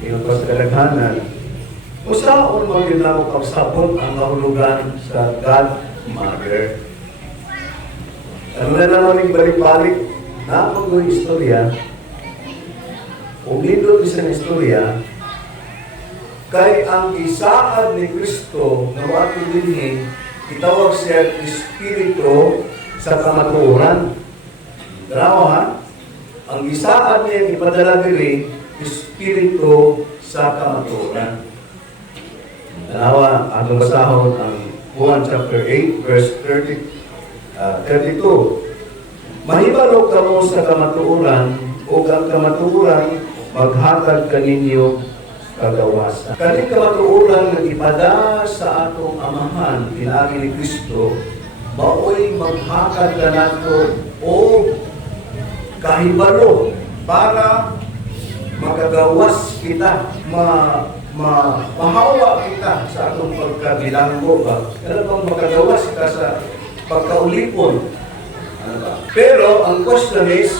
Ingon pa sa kadaghanan. Usaon magyud kausapon ang nahulugan sa Godmother. Ano na namin balik-balik na mga istorya, umindot isang istorya, kay ang isaad ni Kristo na wato dinhi, itawag siya Espiritu sa kamatuoran. Darawa ha? Ang isaad niya ipadala diri, Espiritu sa kamatuoran. Darawa, atong basahon ang Juan chapter 8, verse 32. Mahibalo kamo sa kamatuoran, o ang kamatuoran maghatag kaninyo kagawasan. Kani kamatuoran nga ipada sa atong amahan pinaagi ni Kristo, maoy maghatag kanato o kahibalo para makagawas kita, mahawa kita sa atong pagkabilanggo ba? Ano bang makagawas kita sa pagkaulipon? Ano ba? Pero ang question is,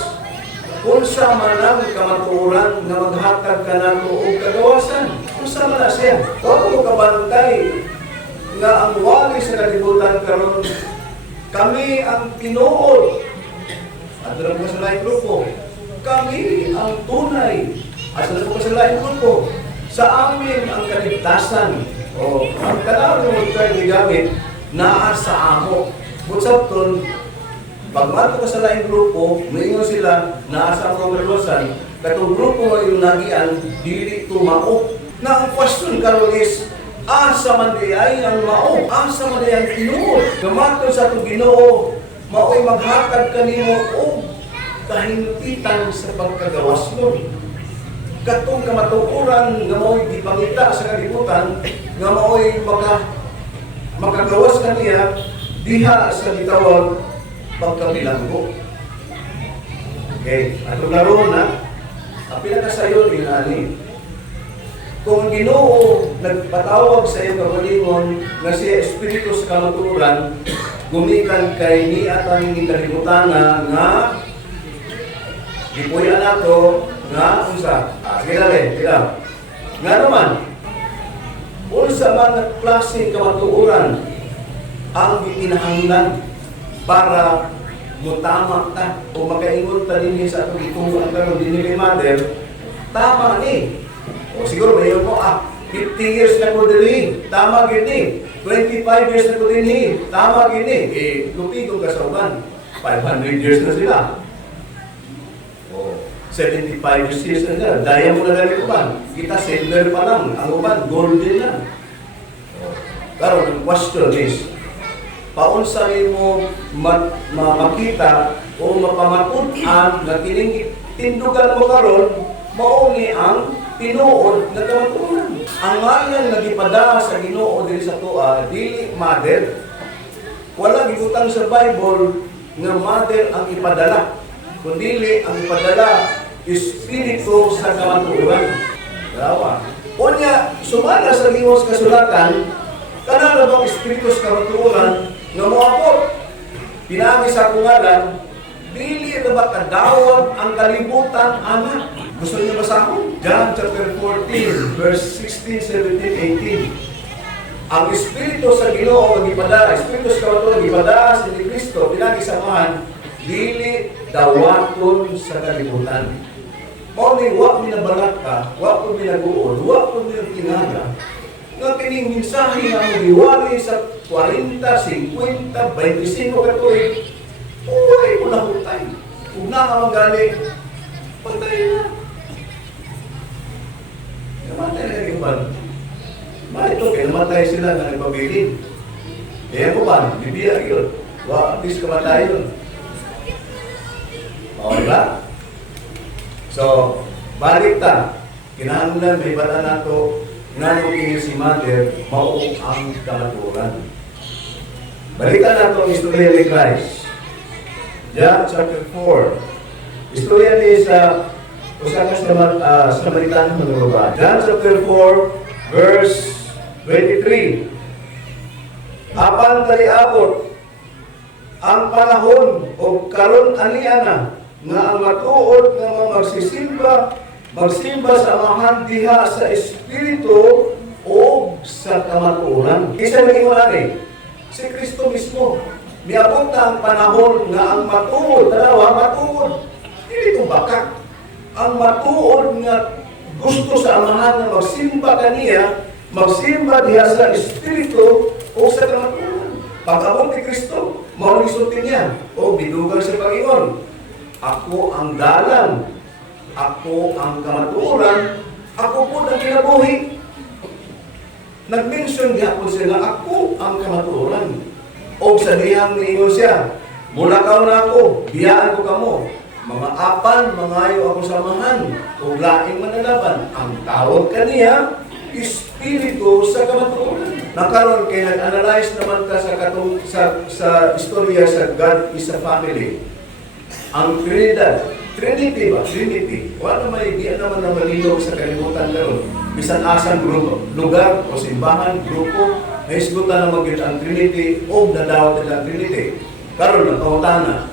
kung sa manang kamatuoran na maghatag ka na o kagawasan, kung sa mana siya, huwag mo kabantay nga ang wali sa kalibutan karon kami ang tinuod. At doon po sa laing grupo, kami ang tunay. At doon po sa laing grupo, sa amin ang kaligtasan. O ang kalawang ng kayo gigamit, naa sa amo. Butsapton, pagmato ka sa laing grupo, maingon sila, naasa ang kongregasan, katong grupo mo yung nagian, dili tumao. Na ang question karon is, asa man di ay ang mao, asa man di ang tinuod. Gamato sa itong Ginoo, mao'y maghatag kanimo o kahintitan sa pagkagawas mo. Katong kamatuoran nga mao'y gipangita sa kalibutan, nga mao'y makagawas kaniya, diha sa gitawag pagkabilanggo. Okay, ato naroon na, ang pinakasayon yun ani. Kung Ginoo nagpatawag sa iyong kagalingon na siya Espiritu sa kamatuoran, gumikan kay niatang kalibutan nga gipuyan nato nga unsa? Gilale, gila. Nga naman, unsa mga klaseng kamatuoran ang gikinahanglan para mutama ta o makaingon ta dinhi sa atong gituon karon dinhi kay Mother, tama ni. O siguro mayon mo 50 years na ko dinhi, tama gyud ni. 25 years na ko dinhi, tama gyud ni. Lupigong kasauban, 500 years na sila. O 75 years na sila, daya mo na dali uban. Kita silver pa lang, ang uban golden na. Karon ang question is, paunsa mo makita o mapamatud-an na kining tindugan mo karon mao ni ang tinuod na kamatuoran. Ang ngalan nga gipada sa Ginoo diri sa tuwa dili Mother. Wala gibutang sa Bible nga Mother ang ipadala, kundi ang ipadala Espiritu sa kamatuoran. Dawa. Unya sumala sa limos kasulatan kana bang Espiritu sa kamatuoran nga moabot pinaagi sa kungalan, dili na ba kadawat ang kalibutan anak? Gusto niyo basahon? John chapter 14, verse 16, 17, 18. Ang Espiritu sa Ginoo ang ipada, Espiritu sa kamatuoran ipada sa ni Kristo pinaagi sa samahan, dili dawaton sa kalibutan. Mao ni wa mi nabalat ka, wa ko mi naguol, wa ko mi tingaga. Nga kining mensahe nga mo giwali sa 40, 50, 25 ka tuig, uway mo na hutay. Kung nakamagali, patay na. Namatay na yung ban. Ito, kaya namatay sila na nagpabilin. Kaya ko ba, bibiyak yun. At least kamatay yun. Okay ba? So, balik ta. Kinahanglan, may bata na to, nga nung si Mother, mao ang kamatuoran. Balikan nato ang istorya ni Christ. John chapter 4. Istorya ni sa usakas naman Samaritan ng Ruba. John chapter 4, verse 23. Apan taliabot ang panahon o karon aniana nga ang matuod nga mga magsisimba magsimba sa amahan diha sa espiritu o sa kamatuoran. Isa naging wala si Kristo mismo. Miabot na ang panahon nga ang matuod, dalawa, matuod. Hindi ito baka. Ang matuod nga gusto sa amahan na magsimba kaniya, magsimba diha sa espiritu o sa kamatuoran. Pag-abot ni Kristo, maulisultin niya, o bidugan sa Panginoon. Ako ang dalan, ako ang kamatuoran, ako po ang kinabuhi. Nag-mention niya po sila, ako ang kamatuoran. O sa dihang niingon siya, mulakaw na ako, biyaan ko kamo. Mga apan, mangayo ako samahan, o laing manalaban. Ang tawag kaniya, espiritu sa kamatuoran. Nakaroon kay nag-analyze naman ka sa istorya sa God is a family. Ang Trinidad, Trinity ba? Trinity. Wala may di naman na malinaw sa kalimutan karon. Bisan asang grupo, lugar o simbahan, grupo, naisgutan na mag ang Trinity o nadawat nila ang Trinity. Karon nakautan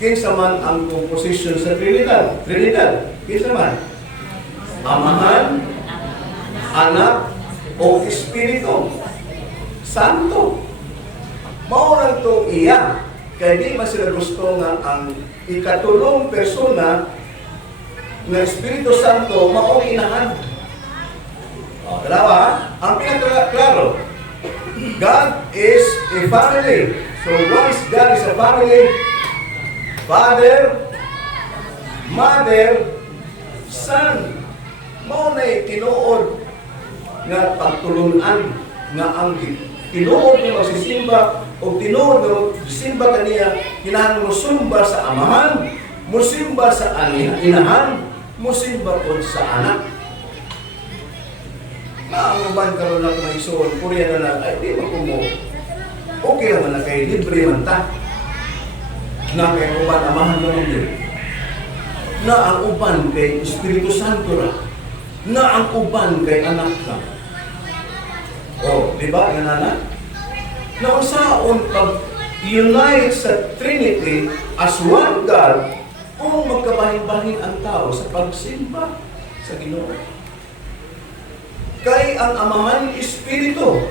kinsa man ang composition sa Trinidad. Trinidad, kinsa man? Amahan, Anak, o Espiritu Santo. Maurang to iya. Kaya di man sila gusto nga ang ikatulong persona ng Espiritu Santo maong inahan. Dalawa, ang pinakaklaro, God is a family. So once God is a family, Father, Mother, Son, mao na'y tinuod nga pagtulunan nga ang tinuod nga magsisimba o tinuod nga magsisimba kaniya, kinahanglan mo sumba sa amahan, musimba sa inahan, musimba po sa anak. Na ang uban karon lang ng isuon, Korea na lang, ay di makumo. Okay naman na kay libre man ta. Na kay uban amahan naman yun. Na ang uban kay Espiritu Santo ra. Na ang uban kay anak ka. O, di ba, ganana? Na usaon pag-unite sa Trinity as one God kung magkabahin-bahin ang tao sa pagsimba sa Ginoo. Kay ang amahan Espiritu,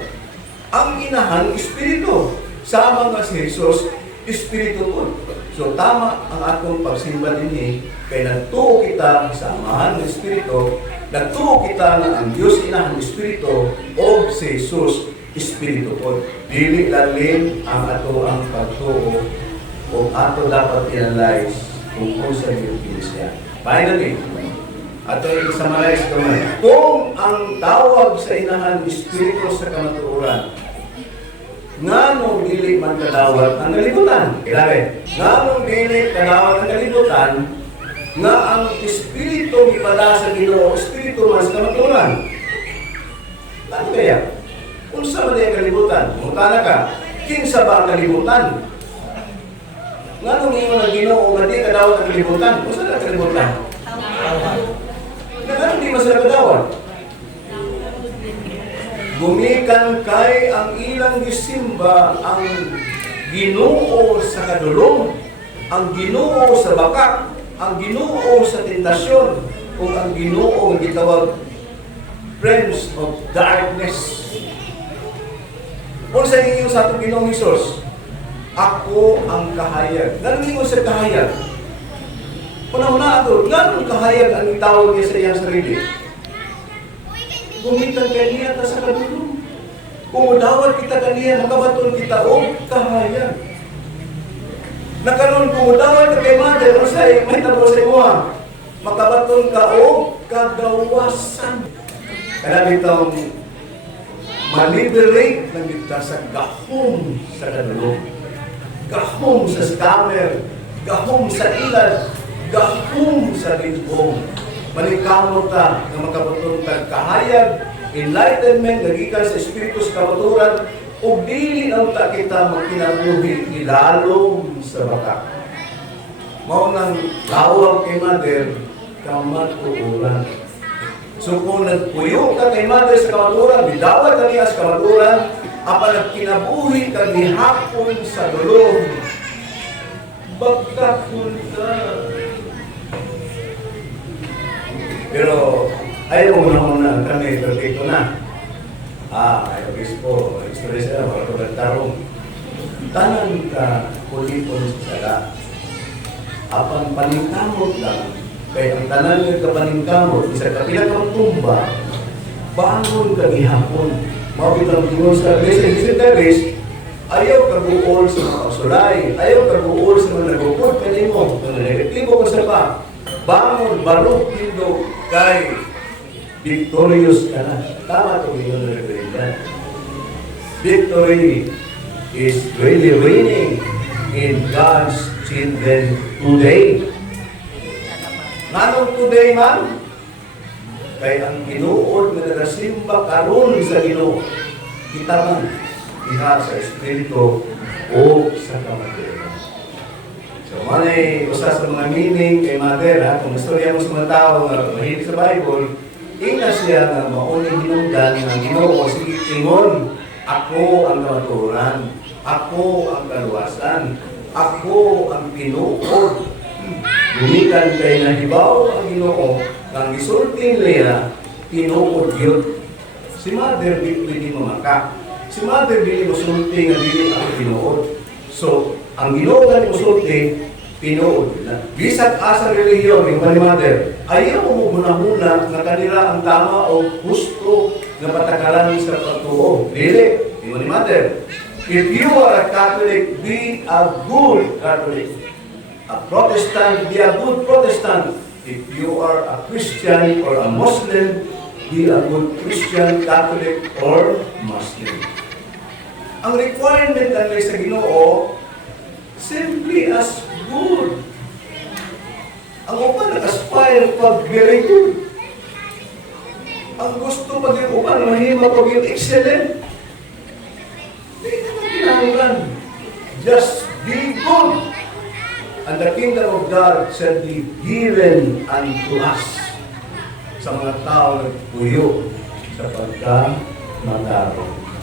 ang inahan Espiritu, sama nga si Jesus, Espiritu po. So tama ang atong pagsimba dinhi kay nagtuo kita sa amahan ng Espiritu, nagtuo kita nga ang Dios inahan Espiritu o si Jesus Espiritu po. Dili lalim ang ato ang pagtuo o ato dapat i-analyze kung sa Iglesia. Finally, ato i-summarize naman. Kung ang tawag sa inahan Espiritu sa kamatuoran, nganong dili man kadawat ang kalibutan. Nga nung dili kadawat ang kalibutan, nga ang Espiritu ipada sa Ginoo, Espiritu man sa kamatuoran. Ano kaya? Kung sa man ang kalibutan, mutana ka, kinsa ba ang kalibutan? Nga nung ingon ang Ginoo, nga di kadawat ang kalibutan, kung saan ang kalibutan? Nga di masala kadawat. Gumikan kay ang ilang gisimba ang Ginoo sa kadulong, ang Ginoo sa bakak, ang Ginoo sa tentasyon, o ang Ginoo nga gitawag Prince of Darkness. Kung sa inyo sa atong Ginoong Hesus, ako ang kahayag. Ganun sa kahayag. Una-una ito, ganun kahayag ang itawag niya sa iyang sarili. Gumitan kaniya ta sa kadulong. Kung dawat kita kaniya, makabaton kita o kahayag. Nakaroon kung dawat ka kay Mother, o sa'y may tabo sa imuha, makabaton ka o kagawasan. Kaya ditong maliberate ng kita sa gahom sa kadulong. Gahom sa scammer, gahom sa ilad, gahom sa litbong. Manikamot ta na makabaton tag kahayag, enlightenment, nagikan sa Espiritu sa kamaturan, o dili na ta kita magkinabuhi ilalong sa baka. Mao nang tawag kay Mother, kamatuoran. So kung nagpuyo ka kay Mother sa kamaturan, bidawat ka niya sa kamaturan, apan nagkinabuhi ka ni hapon sa dulong, bagkakon ka. Pero ayaw mo muna kami, perfecto na. Ay obispo, istorya sila, wala ko nagtarong. Tanan ka, kulipon sa sala. Apang paningkamot lang, kaya ang tanan ng kapaningkamot, isa ka pinakatumba, bangon ka gihapon. Mabitang tingol sa Gres, ayaw kaguol sa mga kasulay, ayaw kaguol sa mga nagupod kanimo, kung negatibo ka sa pa, bangon, balok dito, kay victorious ka na. Tama ito yun na referenda. Victory is really reigning in God's children today. Nanong today man? Kay ang Ginoo nga nagasimba karon sa Ginoo. Kita man diha sa espiritu o sa kamatayan. So manay usa sa mga meaning kay Mother, kung istorya mo sa mga tao nga mahilig sa Bible, ina siya nga maunang hinungdan ng Ginoo, sige ingon, ako ang kamaturan, ako ang kaluwasan, ako ang pinuod. Gumikan kay nahibaw ang Ginoo, kang gisultin niya, pinuod yun. Si Mother di pwede mamaka. Si Mother di masulti nga dili ako pinuod. So, ang Ginoo nga masulti, pinuod na. Bisag asa relihiyon, yung ni Mother, ayaw mo muna-muna na kanila ang tama o gusto na patakaran sa pagtuo. Dili, yung ni Mother. If you are a Catholic, be a good Catholic. A Protestant, be a good Protestant. If you are a Christian or a Muslim, be a good Christian, Catholic, or Muslim. Ang requirement natin sa Ginoo, simply as good. Ang uban nag-aspire pag very good. Ang gusto pag yung uban, mahima pag yung excellent. Hindi naman kinahanglan. Just be good. And the kingdom of God shall be given unto us sa mga tao na puyo sa pagkamataro.